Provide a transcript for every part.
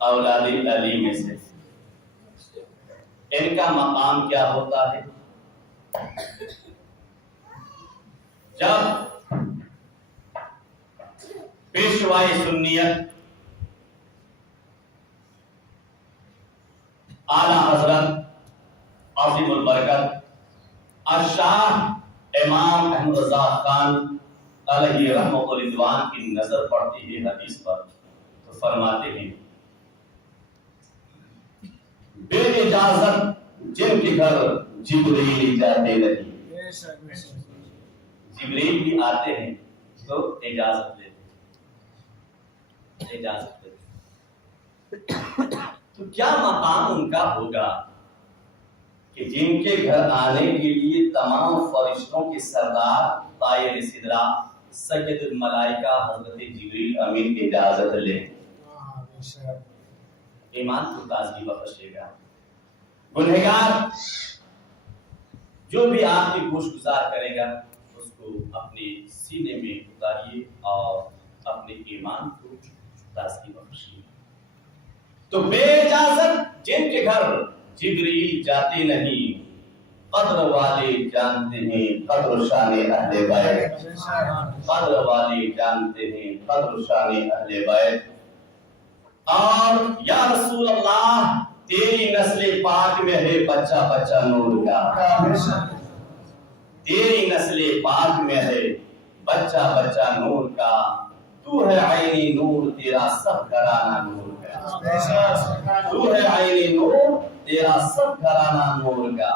اولاد علی میں سے ان کا مقام کیا ہوتا ہے؟ جب پیشوائی سنیت اعلی حضرت عظیم البرکت الشاہ امام احمد رضا خان علیہ رحمۃ الرضوان کی نظر پڑتی ہے حدیث پر، تو فرماتے ہیں بے اجازت جن کے گھر جبریل جاتے نہیں، جبریل بھی آتے ہیں تو اجازت لیتے تو کیا مقام ان کا ہوگا کہ جن کے گھر آنے کے لیے تمام فرشتوں کے سردار طائر سدرا سید الملائکہ حضرت جبریل امین کی اجازت لیں، ایمان کو تازگی بخشے گا۔ گنہگار جو بھی آپ کی گوش گزار کرے گا اس کو اپنے سینے میں اتاریے اور اپنے ایمان کو تازگی بخشیے۔ تو بے اجازت جن کے گھر جبریل جاتے نہیں، قدر والے جانتے ہیں قدر شان اہل بیت، قدر والے جانتے ہیں قدر شان اہل بیت۔ اور یا رسول اللہ تیری نسل پاک میں ہے بچہ بچہ نور کا، تیری نسل پاک میں ہے بچہ بچہ نور کا، تو ہے عینی نور تیرا سب گھرانہ نور کا، تو ہے عینی نور تیرا سب گھرانہ نور کا۔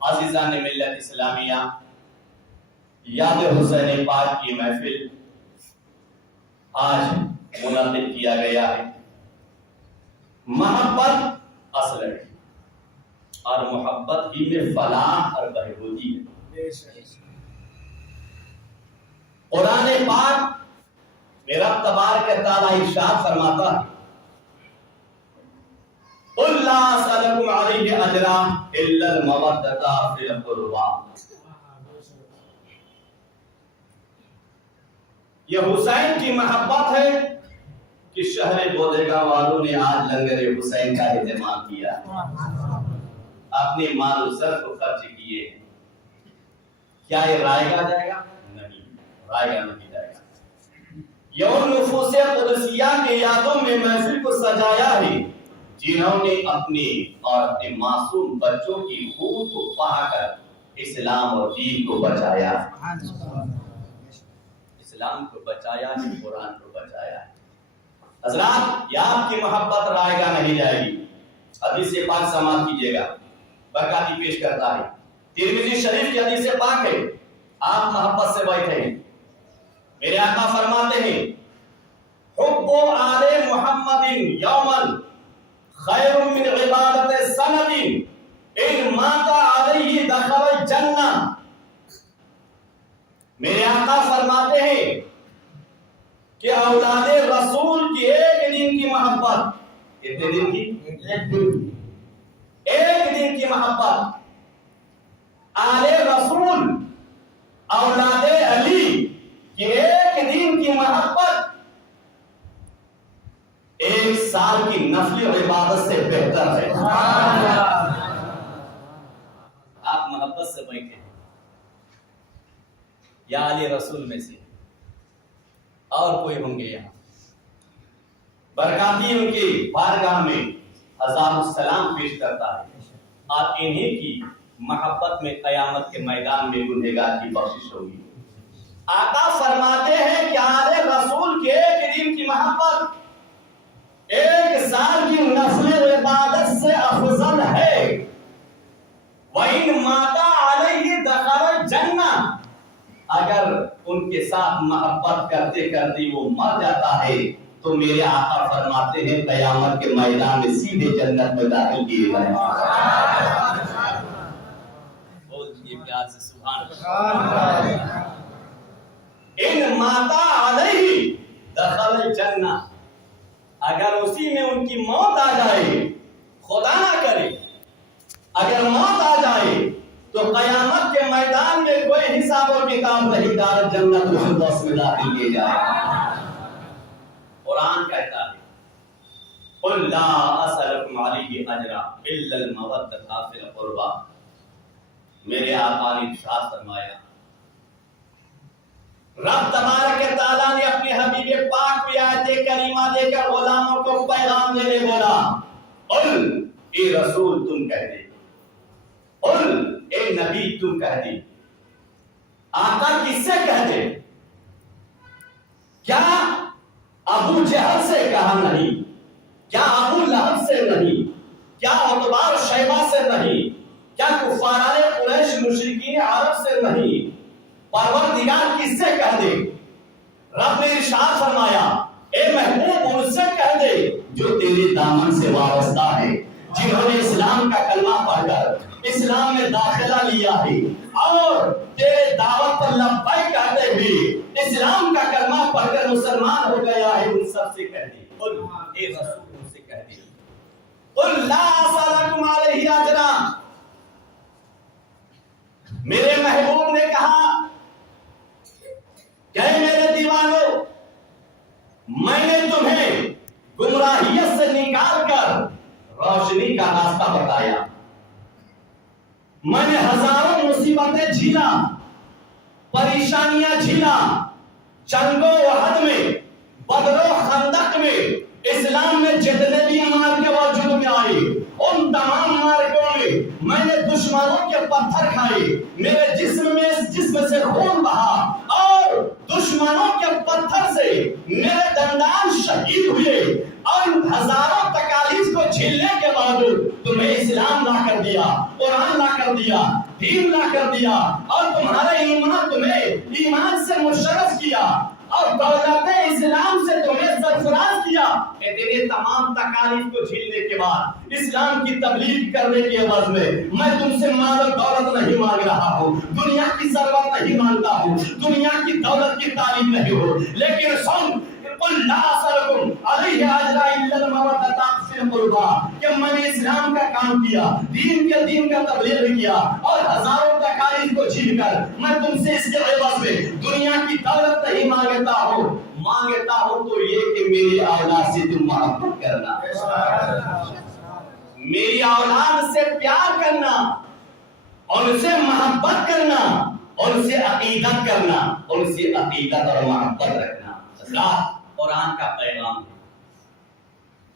عزیزان ملت اسلامیہ، یاد حسین پاک کی محفل آج منعقد کیا گیا ہے۔ محبت اصل ہے اور محبت ہی میں فلاح اور بہبودی ہے۔ قرآن پاک میں رب تبارک و تعالیٰ ارشاد فرماتا ہے قُلْ لَا أَسْأَلُكُمْ عَلَيْهِ أَجْرًا إِلَّا الْمَوَدَّةَ فِي الْقُرْبَى۔ یہ حسین کی محبت ہے کہ شہر بودیگا والوں نے آج لنگر حسین کا اہتمام کیا، اپنے مال و زر کو خرچ کیے۔ کیا یہ رائے گا جائے گا؟ نہیں، رائے گا نہیں جائے گا۔ یوم نفوس قدسیہ کے یادوں میں محفل کو سجایا ہے جنہوں نے اپنے اور اپنے معصوم بچوں کی خون کو بہا کر اسلام اور دین کو بچایا، اسلام کو بچایا ہے، قرآن کو بچایا ہے۔ حضرات، یہ آپ کی محبت رائے گا نہیں جائے گی۔ حدیث پاک سماعت کیجیے گا، برکاتی پیش کرتا ہے، ترمذی شریف کی حدیث پاک ہے۔ آپ محبت سے بیٹھے ہیں، میرے آقا فرماتے ہیں حب آل محمد یومن خیر من عبادت سند ان مات علیہ دخل الجنہ۔ میرے آقا فرماتے ہیں کہ اولاد رسول کی ایک دن کی محبت، کتنے دن کی؟ ایک دن کی محبت، آل رسول اولاد علی کی ایک دن کی محبت ایک سال کی نفلی عبادت سے بہتر ہے۔ آپ محبت سے بیٹھے یا علی رسول میں سے اور کوئی ہوں گے یہاں، برکاتی ان کی بارگاہ میں ہزار السلام پیش کرتا ہے اور انہیں کی محبت میں قیامت کے میدان میں گنہگار کی بخشش ہوگی۔ آقا فرماتے ہیں کہ آل رسول کے ایک دن کی محبت ایک سال کی نفل عبادت سے افضل ہے۔ وَإِن مَاتَ عَلَيْهِ دَخَلَ الْجَنَّةَ، اگر ان کے ساتھ محبت کرتے کرتے وہ مر جاتا ہے تو میرے آقا فرماتے ہیں قیامت کے میدان میں سیدھے جنت میں داخل کیے جائیں۔ بول دیجیے پیار سے سبحان اللہ۔ ان ماتا علیہ دخل الجنہ، اگر اسی میں ان کی موت آ جائے، خدا نہ کرے اگر موت آ جائے تو قیامت کے میدان میں کوئی حساب و کتاب نہیں، دار جنت الفردوس میں داخل کیے جائے۔ قرآن کہتا ہے قل لا اسألکم علیہ اجرا الا المودۃ فی القربى. میرے آقا نے ارشاد فرمایا، رب تبارک تعالیٰ نے اپنے حبیب پاک کو آیت کریمہ دے کر غلاموں کو پیغام دینے بولا، قل اے رسول تم کہہ دے، قل اے نبی تم کہہ دے. آقا کس سے کہہ دے؟ کیا ابو جہل سے کہا نہیں؟ کیا ابو لہب سے نہیں؟ کیا عتبہ و شیبہ سے نہیں؟ کیا کفاران قریش مشرکین عرب سے نہیں؟ پروردگار کس سے کہہ دے؟ رب نے ارشاد فرمایا، اے محبوب ان سے کہہ دے جو تیرے دامن سے وابستہ ہے، جنہوں نے اسلام کا کلمہ پڑھ کر اسلام میں داخلہ لیا ہے اور تیرے دعوت پر لبیک کہتے ہوئے اسلام کا کلمہ پڑھ کر مسلمان ہو گیا ہے. ان سب سے کہہ دے، قل اے رسول ان سے کہہ دے، قل لا اسألکم علیہ اجرا. میرے محبوب نے کہا کہ میرے دیوانوں، میں نے تمہیں گمراہیت سے نکال کر روشنی کا راستہ بتایا. میں نے ہزاروں مصیبتیں جھیلا، پریشانیاں جھیلا، جنگ و احد میں، بدر و خندق میں، اسلام میں جتنے بھی مارکے وجود میں آئے ان تمام مارکوں میں نے دشمنوں کے پتھر کھائے، میرے جسم سے خون بہا اور دشمنوں کے پتھر سے میرے دندان شہید ہوئے، اور ہزاروں تکالیف کو جھیلنے کے بعد تمہیں اسلام لا کر دیا، قرآن لا کر دیا، دین لا کر دیا، اور تمہارا ایمان تمہیں ایمان سے مشرف کیا اور دولت اسلام سے تمہیں سرفراز کیا. تیرے تمام تکالیف کو جھیلنے کے بعد اسلام کی تبلیغ کرنے کے عوض میں تم سے مال و دولت نہیں مانگ رہا ہوں، دنیا کی ثروت نہیں مانگتا ہوں، دنیا کی دولت کی تعریف نہیں ہو، لیکن سن قل لا اسألکم علیہ اجرا الا المودۃ فی القربى، کہ میں نے اسلام کا کام کیا، دین کا تبلیغ کیا اور ہزاروں تکالیف کو جھیل کر میں تم سے اس کے عوض میں دنیا کی دولت نہیں مانگتا ہوں تو یہ کہ میری اولاد سے تم محبت کرنا، میری اولاد سے پیار کرنا، ان سے محبت کرنا، ان سے عقیدت کرنا، ان سے عقیدت اور محبت رکھنا. قرآن کا پیغام ہے،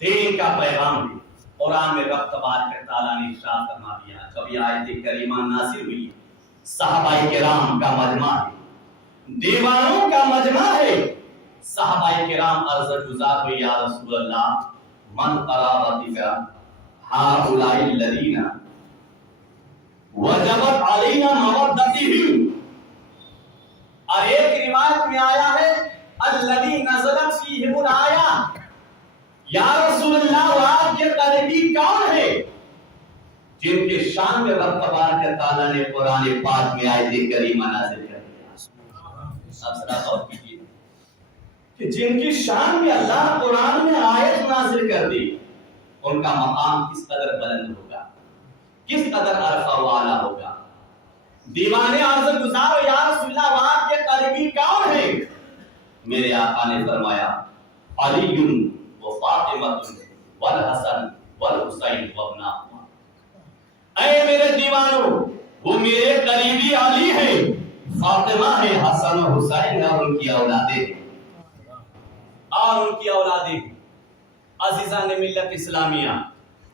دین کا پیغام ہے. قرآن میں رب تبارک تعالیٰ نے ارشاد فرما دیا، جب یہ آیت کریمہ نازل ہوئی، صحابہ کرام کا مجمع ہے، دیوانوں کا مجمع ہے. صحابہ کرام عرض گزار ہوئی، یا رسول اللہ من قرابتک ہؤلاء الذین وجبت علینا مودتہم. اور ایک روایت میں آیا ہے الذی نزلت فیہم الآیہ، یا رسول اللہ وہ آپ کے قریبی کون ہے جن کے شان میں رب تبارک تعالیٰ نے قرآن پاک میں آیت کریمہ نازل کر دیا. اب ذرا غور کیجیے کہ جن کی شان میں اللہ قرآن میں آیت نازل کر دی، ان کا مقام کس قدر بلند ہوگا، کس قدر عرفہ والا ہوگا. دیوانے عرض گزار یا رسول اللہ وہ آپ کے قریبی کون ہے؟ میرے آقا نے فرمایا علی و فاطمہ والحسن والحسین وابناہما. اے میرے دیوانوں، وہ میرے قریبی علی ہے، فاطمہ ہے، حسن و حسین اور ان کی اولادیں عزیزان ملت اسلامیہ.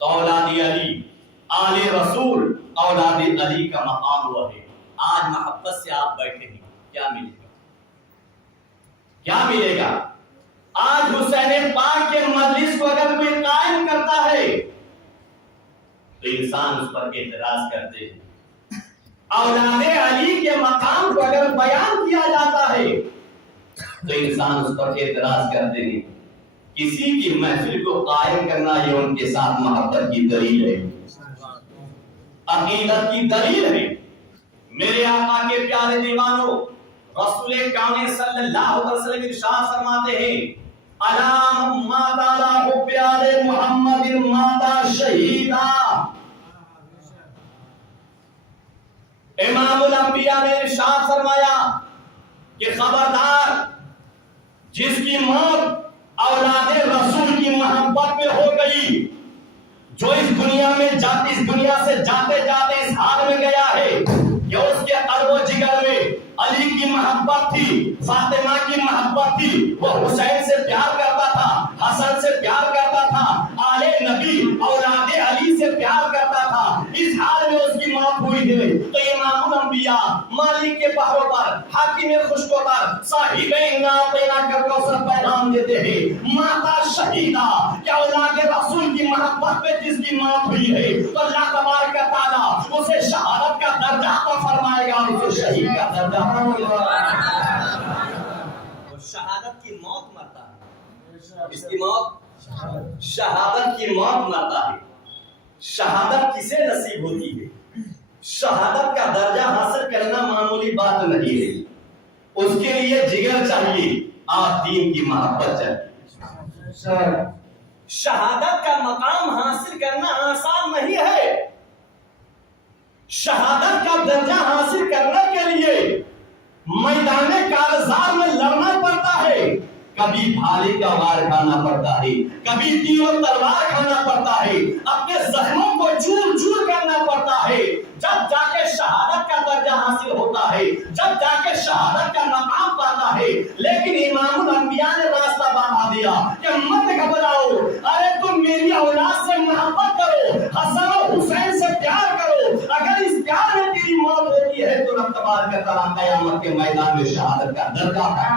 تو اولاد علی، آل رسول، اولاد علی کا مقام ہوا ہے. آج محبت سے آپ بیٹھے ہیں، کیا ملے گا؟ کیا ملے گا؟ آج حسین پاک کے مجلس کو اگر کوئی قائم کرتا ہے تو انسان اس پر اعتراض کرتے ہیں. اولاد علی کے مقام کو اگر بیان کیا جاتا ہے تو انسان اس پر اعتراض کرتے ہیں. کسی کی محفل کو قائم کرنا یہ ان کے ساتھ محبت کی دلیل ہے، عقیدت کی دلیل ہے. میرے آقا کے پیارے دیوانوں، رسول کامل صلی اللہ علیہ وسلم ارشاد فرماتے ہیں علام ماتا لا پیارے محمد ماتا شہیدہ. امام الانبیاء نے ارشاد فرمایا کہ خبردار جس کی موت اولاد رسول کی محبت میں ہو گئی جو اس دنیا سے جاتے جاتے اس حال میں گیا ہے کہ اس کے قلب و جگر میں علی کی محبت تھی، فاطمہ کی محبت تھی، وہ حسین سے پیار کرتا تھا، حسن سے پیار کرتا تھا، آل نبی اولاد علی سے پیار کرتا تھا، اس حال میں اس کی موت ہوئی ہے تو امام الانبیاء مالک کے پہروں پر، حاکم خشکو پر، صاحب انا کر کوثر پیغام دیتے ہیں ماتا شہیدہ کہ اولاد رسول کی محبت پہ جس کی موت ہوئی ہے تو اللہ تبارک و تعالی اسے شہادت کا درجہ عطا فرمائے گا، اسے شہید کا درجہ شہادت کی موت مرتا ہے، اس کی موت شہادت کی موت مرتا ہے۔ شہادت کسے نصیب ہوتی ہے؟ شہادت کا درجہ حاصل کرنا معمولی بات نہیں ہے، اس کے لیے جگر چاہیے اور دین کی محبت چاہیے۔ شہادت کا مقام حاصل کرنا آسان نہیں ہے، شہادت کا درجہ حاصل کرنے کے لیے میدان کارزار میں لڑنا پڑتا ہے، کبھی بھالے کا وار کھانا پڑتا ہے، کبھی تیر و تلوار کھانا پڑتا ہے، اپنے زخموں کو چور چور کرنا پڑتا ہے، جب جا کے شہادت کا درجہ حاصل ہوتا ہے، جب جا کے شہادت کا مقام پاتا ہے۔ لیکن امام الانبیاء نے راستہ بتا دیا کہ مت گھبراؤ، ارے تم میری اولاد سے محبت کرو، حسن و حسین سے پیار کرو، اگر اس پیار میں تیری موت ہوتی ہے تو رب تبارک و تعالی قیامت کے میدان میں شہادت کا درجہ ہے۔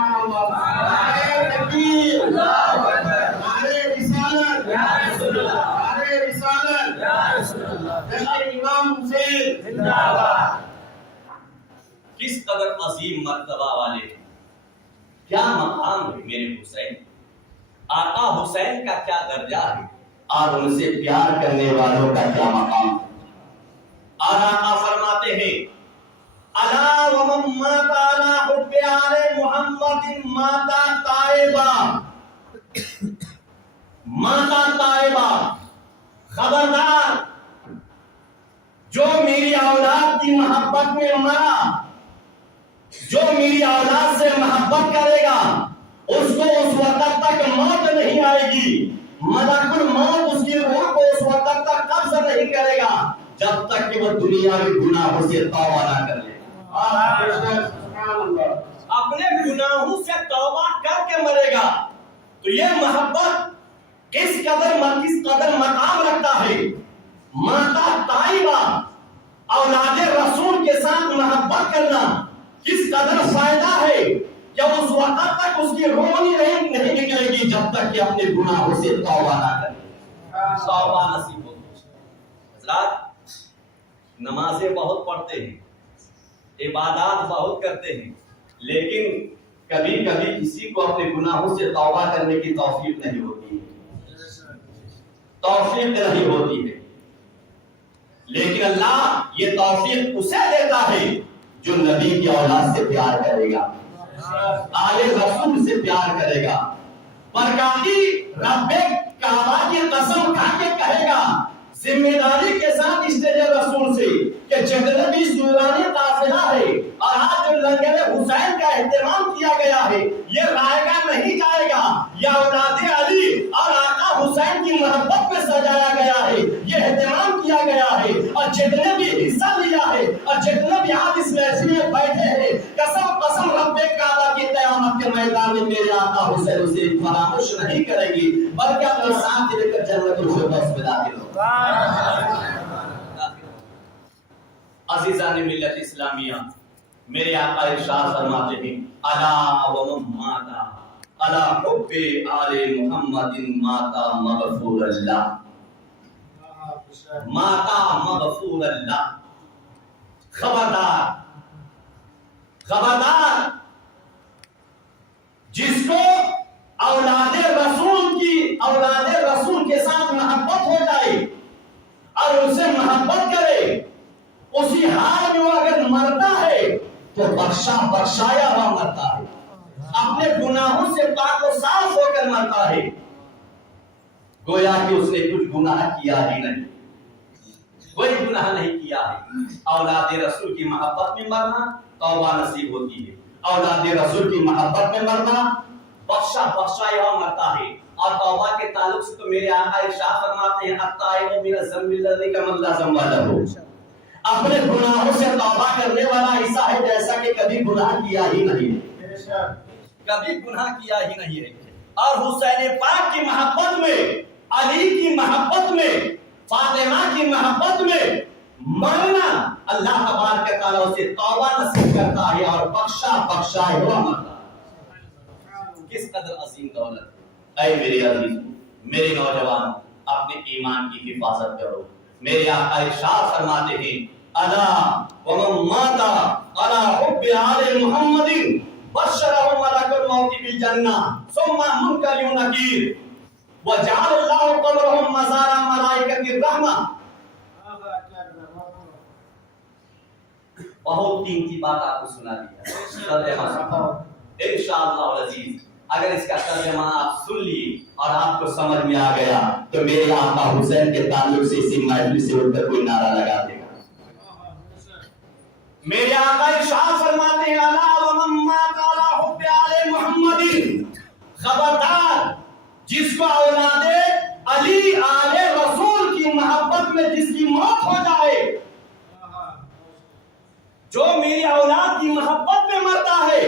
تکبیر، اللہ اکبر، نعرہ رسالت، یا رسول اللہ، نعرہ رسالت، یا رسول اللہ، جناب امام حسین زندہ باد۔ کس قدر عظیم مرتبہ والے، کیا مقام ہے میرے حسین، آقا حسین کا کیا درجہ ہے اور ان سے پیار کرنے والوں کا کیا مقام ہے۔ اور آقا فرماتے ہیں الا ومن مات علی حب آل محمد ماتا تائبا، ماتا تائبا، خبردار جو میری اولاد کی محبت میں مرا، جو میری اولاد سے محبت کرے گا اس کو اس وقت تک موت نہیں آئے گی، ملک الموت اس کی روح کو اس وقت تک قبض نہیں کرے گا جب تک کہ وہ دنیاوی گناہوں سے توبہ نہ کر لے۔ اپنے گناہوں سے توبہ کر کے مرے گا تو یہ محبت کس قدر مقام رکھتا ہے۔ ماتا طیبہ، اولاد رسول کے ساتھ محبت کرنا کس قدر فائدہ ہے کہ اس وقت تک اس کی روح نہیں نکلے گی جب تک کہ اپنے گناہوں سے توبہ نہ کرے۔ توبہ نصیب ہو۔ حضرات نمازیں بہت پڑھتے ہیں، عبادات بہت کرتے ہیں، لیکن کبھی کبھی کسی کو اپنے گناہوں سے توبہ کرنے کی توفیق نہیں ہوتی ہے، توفیق نہیں ہوتی ہے۔ لیکن اللہ یہ توفیق اسے دیتا ہے جو نبی کی اولاد سے پیار کرے گا، آل رسول سے پیار کرے گا، برکاتی رب کعبہ کی قسم کھا کے کہے گا ذمہ داری کے ساتھ اسٹیج رسول سے کہ جتنے بھی سورانی قافلہ ہے اور آج جو لنگر حسین کا اہتمام کیا گیا ہے یہ رائے گا نہیں جائے گا، یہ اولاد علی اور آقا حسین کی محبت پہ سجایا گیا ہے، یہ اہتمام کیا گیا ہے، اور جتنے بھی حصہ لیا ہے اور جتنے بھی آپ اس محفل میں بیٹھے ہیں قسم قسم رب کعبہ کی قیامت کے میدان میں میرے آقا حسین اسے فراموش نہیں کرے گی بلکہ اپنے ساتھ لے کر جنت الفردوس میں داخل ہوگا۔ عزیزان ملت اسلامیہ، میرے آقا ارشاد فرماتے ہیں الا ومن مات علی حب آل محمد ماتا مغفور اللہ، ماتا مغفور اللہ۔ خبردار خبردار، جس کو اولاد رسول کے ساتھ محبت ہو جائے اور ان سے محبت کرے، اسی حال میں وہ اگر مرتا ہے تو بخشایا ہوا مرتا ہے، اپنے گناہوں سے پاک و صاف ہو کر مرتا ہے، گویا کہ اس نے کچھ گناہ کیا ہی نہیں، کوئی گناہ نہیں کیا ہے۔ اولاد رسول کی محبت میں مرنا توبہ نصیب ہوتی ہے، اولاد رسول کی محبت میں مرنا بخشایا ہوا مرتا ہے۔ اور توبہ کے تعلق سے تو میرے آقا ارشاد فرماتے ہیں التائب من الذنب الذی کمن لا ذنب له، اپنے گناہوں سے توبہ کرنے والا ایسا ہے جیسا کہ کبھی گناہ کیا ہی نہیں، کبھی گناہ کیا ہی نہیں ہے۔ اور حسین پاک کی محبت میں، علی کی محبت میں، فاطمہ کی محبت میں مرنا اللہ تبارک و تعالیٰ سے توبہ نصیب کرتا ہے اور بخشا ہوا مرتا ہے۔ کس قدر عظیم دولت! اے میرے عزیز، میرے نوجوان، اپنے ایمان کی حفاظت کرو۔ میرے آقا ارشاد فرماتے ہیں الا ومن مات على حب آل محمد بشره ملك الموت بالجنة ثم منكر ونكير وجعل الله قبرهم مزارا ملائكة الرحمة۔ بہت قیمتی بات آپ کو سنا دیا انشاءاللہ العزیز۔ اگر اس کا ترجمہ آپ سن لیے اور آپ کو سمجھ میں آ گیا تو میرے آقا حسین کے تعلق سے اسی محفل سے اٹھ کر کوئی نعرہ لگا دے گا۔ میرے آقا ارشاد فرماتے ہیں الا ومن مات علی حب آل محمد، خبردار جس کو اولاد علی آل رسول کی محبت میں جس کی موت ہو جائے، جو میری اولاد کی محبت میں مرتا ہے،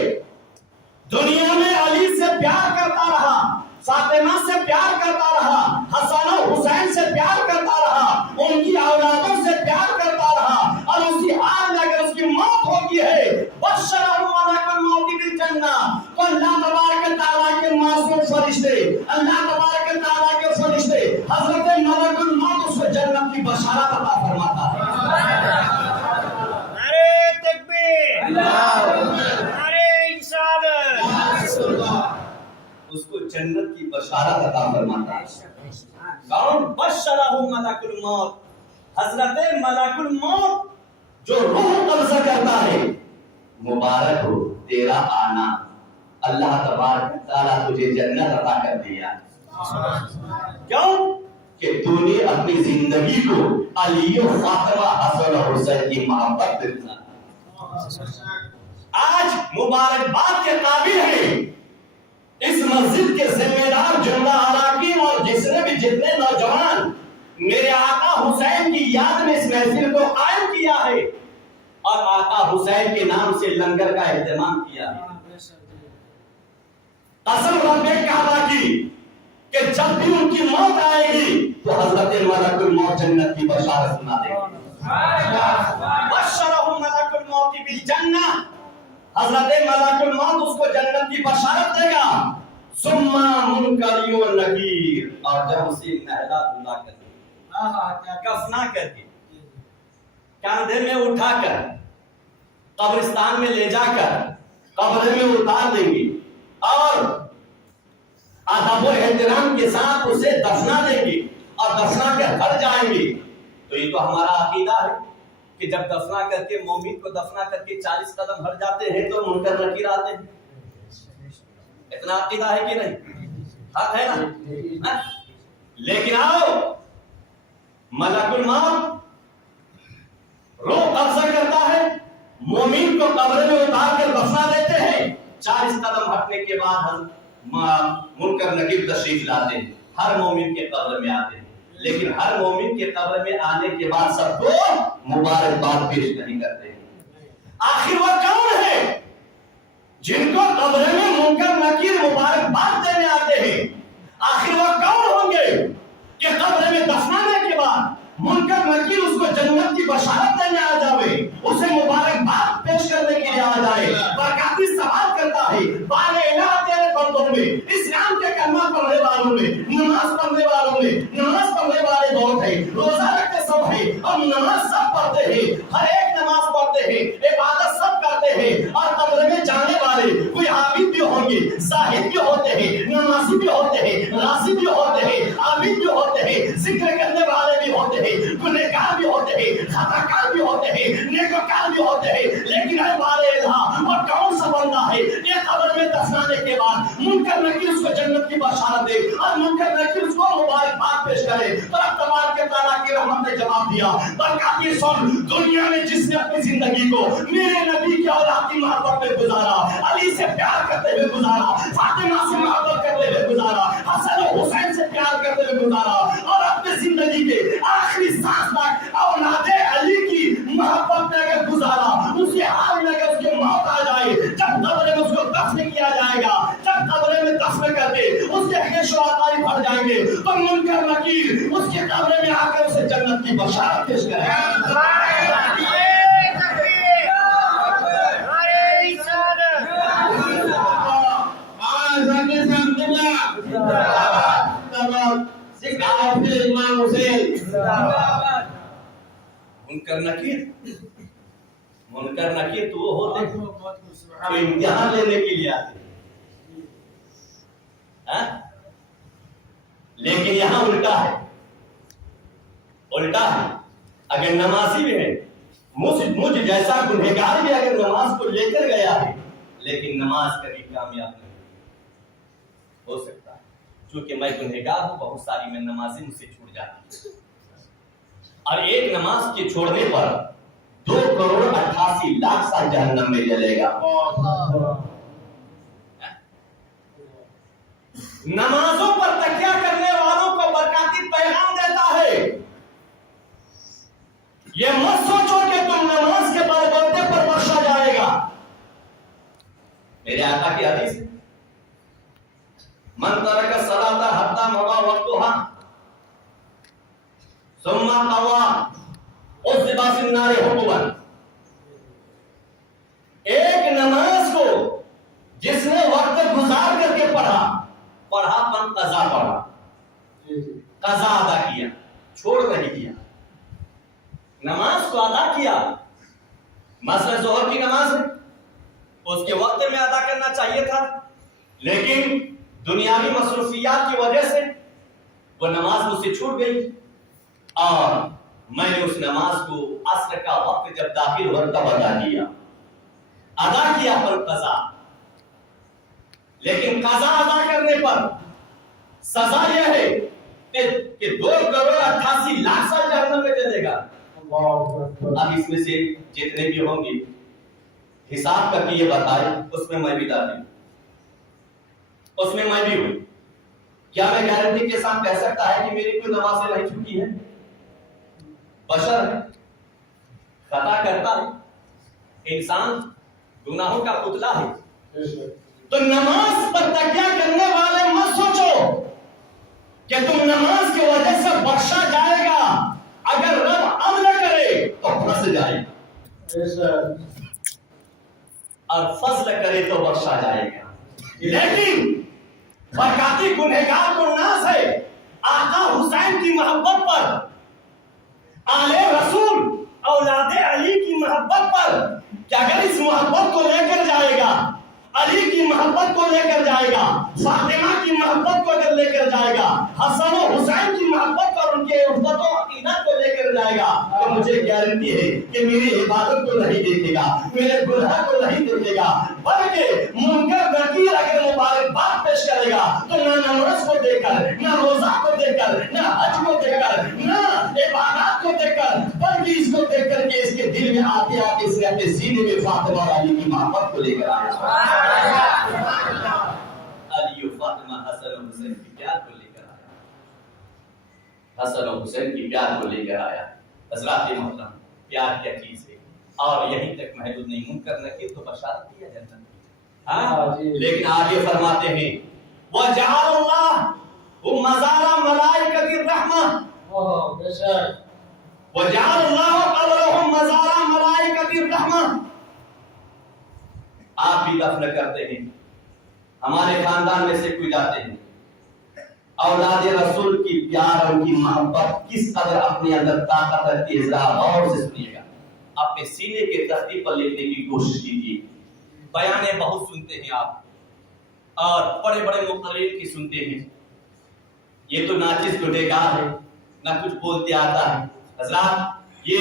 دنیا میں علی سے پیار کرتا رہا، فاطمہ سے پیار کرتا رہا، حسن و حسین سے پیار کرتا رہا، ان کی اولادوں سے پیار کرتا رہا، اور اسی حال میں اگر اس کی موت ہوگی ہے بشرہ ملک الموت بالجنہ، تو اللہ تبارک تعالیٰ کے معصوم فرشتے، اللہ تبارک تعالیٰ کے فرشتے حضرت ملک الموت اس کو جنت کی بشارت عطا فرماتا ہے۔ اس کو جنت کی بشارت عطا فرماتا ہے۔ کون؟ بشرہ ملک الموت، حضرت ملک الموت جو روح قبضہ کرتا ہے، مبارک ہو تیرا آنا، اللہ تبارک تعالیٰ تجھے جنت عطا کر دیا۔ کیوں؟ کہ تو نے اپنی زندگی کو علی و فاطمہ حسن و حسین کی محبت میں گزارا۔ آج مبارکباد کے قابل ہیں اس مسجد کے ذمہ دار جملہ اراکین اور جتنے نوجوان میرے آقا حسین کی یاد میں اس محفل کو قائم کیا ہے اور آقا حسین کے نام سے لنگر کا اہتمام کیا ہے۔ قسم رب کعبہ کی کہ جب بھی ان کی موت آئے گی تو حضرت ملک الموت جنت کی بشارت سنا دے گا۔ بشرہ ملک الموت بالجنہ، حضرت ملک الموت اس کو جنت کی بشارت دے گا۔ ثم منکر ونکیر، اور جب اسے نہلا دھلا کر کفنا کر کے کاندھے میں اٹھا کر قبرستان میں لے جا کر قبر میں اتار دیں گے اور ادب و احترام کے ساتھ اسے دفنا دیں گے اور دفنا کے گھر جائیں گے، تو یہ تو ہمارا عقیدہ ہے کہ جب دفنا کر کے مومن کو دفنا کر کے 40 قدم ہٹ جاتے ہیں تو منکر نکیر آتے ہیں۔ اتنا عقیدہ ہے کہ نہیں؟ حق ہے نا؟ لیکن آؤ، ملک الموت روح قبضہ کرتا ہے، مومن کو قبر میں اتار کر دفنا دیتے ہیں، 40 قدم ہٹنے کے بعد منکر نکیر تشریف لاتے ہیں، ہر مومن کے قبر میں آتے ہیں، لیکن ہر مومن کے قبر میں آنے کے بعد سب کو مبارکباد پیش نہیں کرتے ہیں۔ آخر وہ کون ہے جن کو قبر میں منکر نکیر مبارکباد دینے آتے ہیں؟ آخر وہ کون ہوں گے کہ قبر میں دفنانے کے بعد منکر نکیر اس کو جنت کی بشارت دینے آ جاوے، اسے مبارکباد پیش کرنے کے لیے آ جائے؟ برکاتی سوال کرتا ہے بال الہ تیرے بندوں میں، اسلام کے کلمہ پڑھنے والوں میں، نماز پڑھنے والوں میں، نماز پڑھنے والے بہت ہیں، روزہ رکھتے سب ہیں، اور نماز سب پڑھتے ہیں، ہر ایک نماز پڑھتے ہیں، عبادت سب کرتے ہیں، اور قبر میں جانے والے کوئی عابد بھی ہوں گے، زاہد بھی ہوتے ہیں، نمازی بھی ہوتے ہیں، راضی بھی ہوتے ہیں، عابد بھی ہوتے ہیں، ذکر کرنے والے بھی ہوتے ہیں، گنہگار بھی ہوتے ہیں، خطا کار بھی ہوتے ہیں، نیکوکار بھی ہوتے ہیں، لیکن اے بال الہ وہ کون سا بندہ ہے کہ قبر میں دفنانے کے بعد منکر نکیر اس کو جنت کی بشارت دے اور منکر نکیر اس کو مبارکباد پیش کرے؟ تو رب تبارک تعالیٰ کی رحمت نے جواب دیا، برکاتی سن، دنیا میں جس نے اپنی زندگی کو میرے نبی کی اولاد کی محبت میں گزارا، علی سے پیار کرتے ہوئے گزارا، فاطمہ سے محبت کرتے ہوئے گزارا، حسن و منکر نکیر اس کے کمرے میں آ کر اسے جنت کی بشارت پیش کرے. منکر نکیر تو وہ ہوتے ہیں جو امتحان لینے کے لیے آتے ہیں. لیکن یہاں الٹا ہے. اگر نمازی بھی ہے, مجھ جیسا گنہگار بھی اگر نماز کو لے کر گیا ہے لیکن نماز کبھی کامیاب نہیں ہو سکتا ہے. چونکہ میں گنہگار ہوں, بہت ساری میں نمازیں مجھ سے چھوٹ جاتی ہیں, اور ایک نماز کے چھوڑنے پر 2,88,00,000 سال جہنم میں جلے گا. نمازوں پر تکیہ کرنے والوں کو برکاتی پیغام دیتا ہے. یہ مت سوچو کہ تم نماز کے بلبوتے پر بخشا جائے گا. میرے آقا کی حدیث ہے, من ترک الصلاۃ حتی مضى وقتها ثم طوى عذب في النار حقبا. ایک نماز کو جس نے وقت گزار کر کے پڑھا پن قضا پڑھا, قضا ادا کیا, چھوڑ نہیں دیا, نماز کو ادا کیا. مثلا ظہر کی نماز ہے, اس کے وقت میں ادا کرنا چاہیے تھا, لیکن دنیاوی مصروفیات کی وجہ سے وہ نماز مجھ سے چھوٹ گئی, اور میں نے اس نماز کو عصر کا وقت جب داخل ہوا تب ادا کیا پر قضا. لیکن قضا ادا کرنے پر سزا یہ ہے کہ 2,88,00,000 سال جہنم میں جلے گا. اب اس میں سے جتنے بھی ہوں گے حساب کر کے یہ بتائے, اس میں میں بھی داخل, اس میں میں بھی ہوں. کیا میں گارنٹی کے ساتھ کہہ سکتا ہے کہ میری کوئی نمازیں نہیں چھوٹی ہے؟ بشر ہے, خطا کرتا ہے, انسان گناہوں کا پتلا ہے. تو نماز پر تکیہ کرنے والے مت سوچو کہ تم نماز کی وجہ سے بخشا جائے گا. اگر رب عمل کرے تو پھنس جائے گا, اور فضل کرے تو بخشا جائے گا. لیکن برکاتی گنہگار کو ناز ہے آقا حسین کی محبت پر, آل رسول اولاد علی کی محبت پر, کہ اگر اس محبت کو لے کر جائے گا, علی کی محبت کو لے کر جائے گا, فاطمہ کی محبت کو اگر لے کر جائے گا, حسن و حسین کی محبت اور ان کے عقیدت و عقیدت کو لے کر جائے گا, تو مجھے گارنٹی ہے کہ میری عبادت کو نہیں دیکھے گا, میرے گناہ کو نہیں دیکھے گا, بلکہ منکر نکیر اگر مبارکباد پیش کرے گا تو نہ نماز کو دیکھ کر, نہ روزہ کو دیکھ کر, نہ حج کو دیکھ کر, نہ عبادات کو دیکھ کر, بلکہ اس کو دیکھ کر کے اس کے دل میں آتے آتے اس نے اپنے سینے میں فاطمہ اور علی کی محبت کو لے کر آیا. علی و فاطمہ حسن و حسین کی پیار کو لے کر آیا, حسن و حسین کی پیار کو لے کر آیا. حضرات محترم, پیار کیا چیز ہے, اور یہیں تک محدود نہیں, منکر نکیر تو بشارت دیا جنت کی. لیکن آگے فرماتے ہیں وَجَعَلَ اللَّهُ مَزَارَ مَلَائِكَةِ الرَّحْمَةِ, وَجَعَلَ اللَّهُ قَبْرَهُمْ مَزَارَ مَلَائِكَةِ الرَّحْمَةِ. آپ بھی دفن کرتے ہیں, ہمارے خاندان میں سے کوئی جاتے ہیں, اولاد رسول کی پیار اور کی محبت کس قدر اپنے اندر طاقت رکھتی ہے, ذرا غور سے سنیے گا. اپنے سینے کے تختی پر لکھنے کی کوشش کیجیے. بیانیں بہت سنتے ہیں آپ, اور بڑے بڑے مقررین کی سنتے ہیں, یہ تو ناچز گنہگار ہے, نہ کچھ بولتے آتا ہے. حضرات, یہ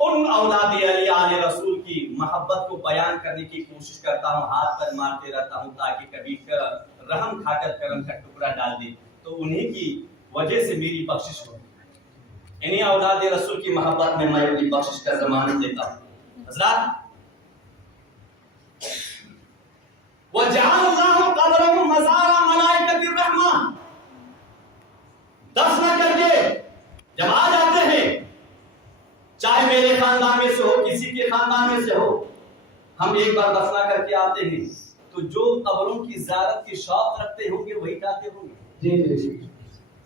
ان اولاد علی آل رسول کی محبت کو بیان کرنے کی کوشش کرتا ہوں, ہاتھ پر مارتے رہتا ہوں تاکہ کبھی رحم کھا کر کرم کا ٹکڑا ڈال دے تو انہیں کی وجہ سے میری بخشش ہو. انہیں اولاد رسول کی محبت میں میں اپنی بخشش کا ضمانت دیتا ہوں. حضرات, وَجَعَلَ اللَّهُ قَبْرَهُمْ مَزَارَ مَلَائِكَةِ الرَّحْمَةِ. دفن کر کے جب آ جاتے ہیں, چاہے میرے خاندان میں سے ہو, کسی کے خاندان میں سے ہو, ہم ایک بار دفنا کر کے آتے ہیں تو جو قبروں کی زیارت کی شوق رکھتے ہوں گے وہی جاتے ہوں گے.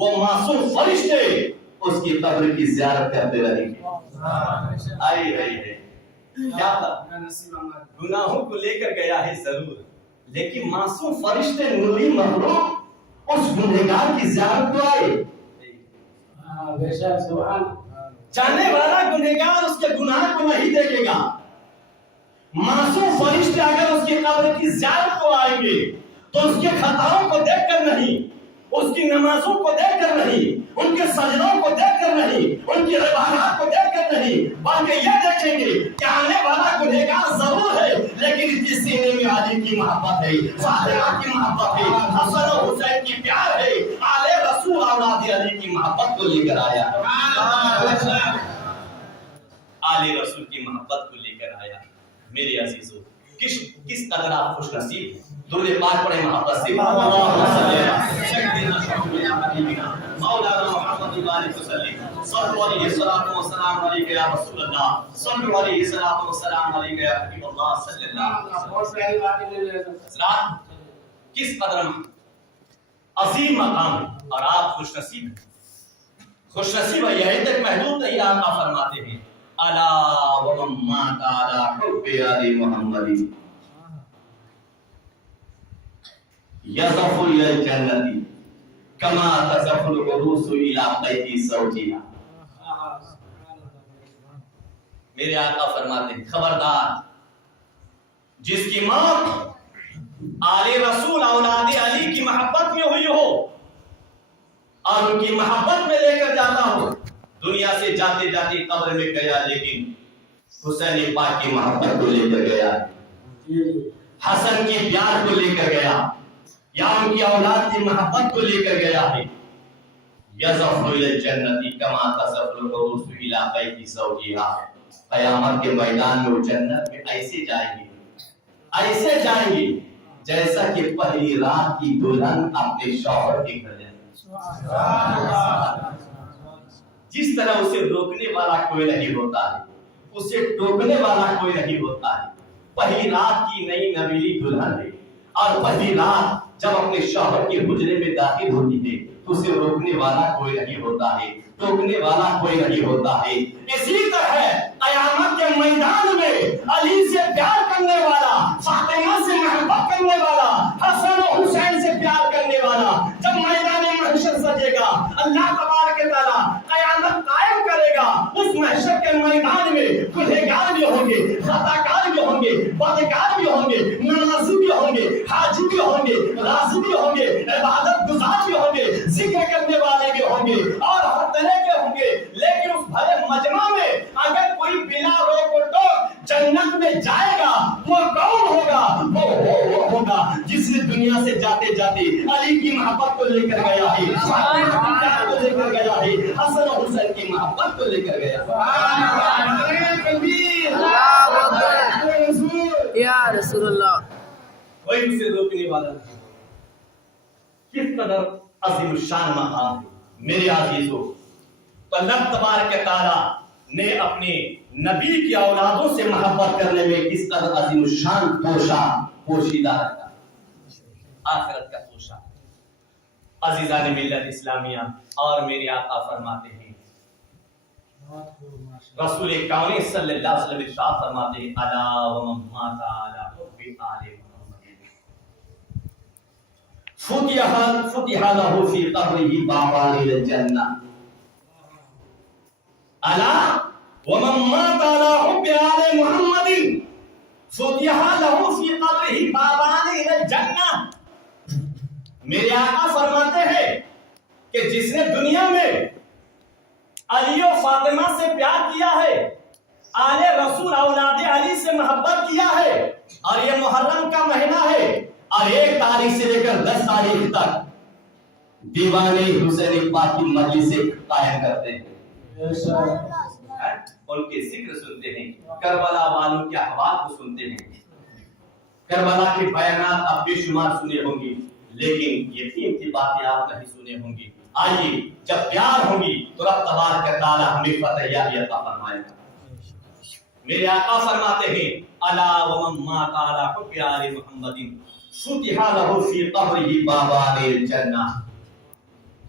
وہ معصوم فرشتے اس کی قبر کی زیارت کرتے رہیں گے. آئی ہے کیا تھا گناہوں کو لے کر گیا ہے ضرور، لیکن معصوم فرشتے نوری مخلوق اس گنہگار کی زیارت کو آئے. چاہنے والا گنہگار اس کے گناہ کو نہیں دیکھے گا. معصوم فرشتے اگر اس کی قبر کی زیارت کو آئیں گے تو اس کے خطاؤں کو دیکھ کر نہیں، اس کی نمازوں کو دیکھ کر نہیں، ان کے سجدوں کو دیکھ کر نہیں، ان کی عبادات کو دیکھ کر نہیں، بلکہ یہ دیکھیں گے کہ آنے والا گنہگار ضرور ہے لیکن اس کے سینے میں علی کی محبت ہے، فاطمہ کی محبت ہے، حسن و حسین کی پیار ہے، آل رسول اولاد علی کی محبت کو لے کر آیا. آل رسول کی محبت کو لے کر آیا. میرے عزیزو کس قدر آپ خوش نصیب ہیں. درود پاک پڑھیں محبت سے. اللهم صل على سيدنا حبيبنا مولانا محمد وعلى وسلم. صلوا عليه الصلاه والسلام عليك يا رسول الله. صلوا عليه الصلاه والسلام عليك يا حبيب الله صلی اللہ علیہ وسلم. حضرات کس قدر عظیم مقام ہے اور آپ خوش نصیب ہیں. خوش نصیب ہے یہی تک محدود نہیں. آقا فرماتے ہیں الا ومن مات على حب آل محمد يزف الى الجنة كما تزف العروس الى بيت زوجها. میرے آقا فرماتے ہیں خبردار جس کی موت آل رسول اولاد علی کی محبت میں ہوئی ہو اور ان کی محبت میں لے کر جاتا ہو. دنیا سے جاتے جاتے قبر میں گیا لیکن حسین پاک کی محبت کو لے کر گیا، حسن کی پیار کو لے کر گیا یا ان کی اولاد کی محبت کو لے کر گیا ہے. یزف الى الجنة كما تزف العروس الى بيت زوجها. قیامت کے میدان میں وہ جنت میں ایسے جائیں گے جیسا کہ پہلی رات کی دلہن اپنے شوہر کے گھر جائے. جس طرح اسے روکنے والا کوئی نہیں ہوتا ہے، اسے ٹوکنے والا کوئی نہیں ہوتا ہے. پہلی رات کی نئی نویلی دلہن ہے اور پہلی رات جب اپنے شوہر کے حجرے میں داخل ہوتی ہے تو اسے روکنے والا کوئی نہیں ہوتا ہے، ٹوکنے والا کوئی نہیں ہوتا ہے. اسی طرح قیامت کے میدان میں علی سے پیار کرنے والا، فاطمہ سے محبت کرنے والا، حسن و حسین سے پیار کرنے والا جب میدان محشر سجے گا اللہ تبارک و تعالی قیامت قائم کرے گا. اس محشر کے میدان میں گنہگار بھی ہوں گے، خطاکار بھی ہوں گے، بدکار بھی ہوں گے، نمازی بھی ہوں گے، حاجی بھی ہوں گے، راضی بھی ہوں گے، عبادت گزار بھی ہوں گے، ذکر کرنے والے بھی ہوں گے اور ہر طرح کے ہوں گے. لیکن اس بھرے مجمع میں اگر کوئی بلا روک و ٹوک جنت میں جائے گا وہ کون ہوگا؟ وہ ہوگا جس نے دنیا سے جاتے جاتے علی کی محبت کو لے کر گیا ہے، فاطمہ کی پیار کو لے کر گیا ہے، حسن و حسین کی محبت کو لے کر گیا. یا رسول اللہ. کوئی اسے روکنے والا نہیں. کس قدر عظیم الشان مقام ہے میرے عزیزو. تو اللہ تبارک تعالی نے اپنے نبی کی اولادوں سے محبت کرنے میں کس قدر عظیم الشان پوشیدہ رکھا. آخرت کا توشہ. عزیزان ملت اسلامیہ اور میرے آقا فرماتے ہیں، رسول کون صلی اللہ علیہ وسلم ارشاد فرماتے ہیں الا ومن مات علی حب آل محمد فتح له في قبره بابان الى الجنہ. الا ومن مات على حب آل محمد فتح له في قبره بابان الى الجنہ. میرے آقا فرماتے ہیں کہ جس نے دنیا میں علی و فاطمہ سے پیار کیا ہے، آل رسول اولاد علی سے محبت کیا ہے، اور یہ محرم کا مہینہ ہے اور 1 تاریخ سے لے کر 10 تاریخ تک دیوانے حسین پاک کی مجلس قائم کرتے ہیں، ان کے ذکر سنتے ہیں، کربلا والوں کے احوال کو سنتے ہیں. کربلا کے بیانات آپ بے شمار سنے ہوں گے لیکن یقین کی باتیں آپ نہیں سنے ہوں گی. آئیے جب پیار ہوگی تو رب تبارک و تعالی ہمیں فتح یابی عطا فرمائے گا. میرے آقا فرماتے ہیں الا ومن مات علی حب آل محمد فتح له فی قبره بابان الجنہ.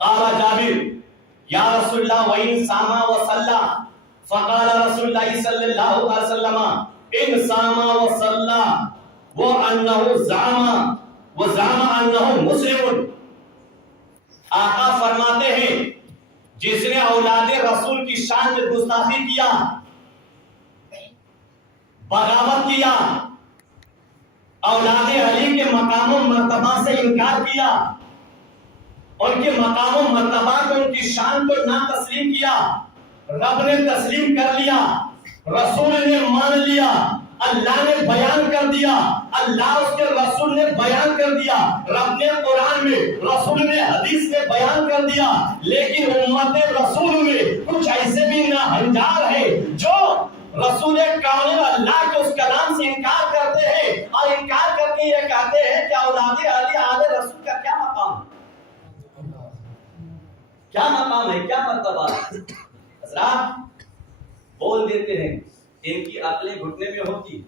قال جابر یا رسول اللہ وَإِن صَامَ وَصَلَّى فقال رسول اللہ صلی اللہ علیہ وسلم ان صام وصلى وَأَنَّهُ زَعَمَ وَزَعَمَ أَنَّهُ مسلم. آقا فرماتے ہیں جس نے اولاد رسول کی شان میں گستاخی کیا، بغاوت کیا، اولاد علی کے مقام و مرتبہ سے انکار کیا، ان کے مقام و مرتبہ کو، ان کی شان کو نہ تسلیم کیا، رب نے تسلیم کر لیا، رسول نے مان لیا، اللہ نے بیان کر دیا، اللہ اس کے رسول نے بیان کر دیا، رب نے قرآن میں، رسول نے حدیث میں بیان کر دیا، لیکن امت رسول میں کچھ ایسے بھی ناہنجار ہیں جو رسول کامل اللہ کے اس کلام سے انکار کرتے ہیں اور انکار کر کے یہ کہتے ہیں کہ اولاد علی آل رسول کا کیا مقام ہے، کیا مقام ہے، کیا مرتبہ ہے. حضرات بول دیتے ہیں، ان کی عقلیں گھٹنے میں ہوتی،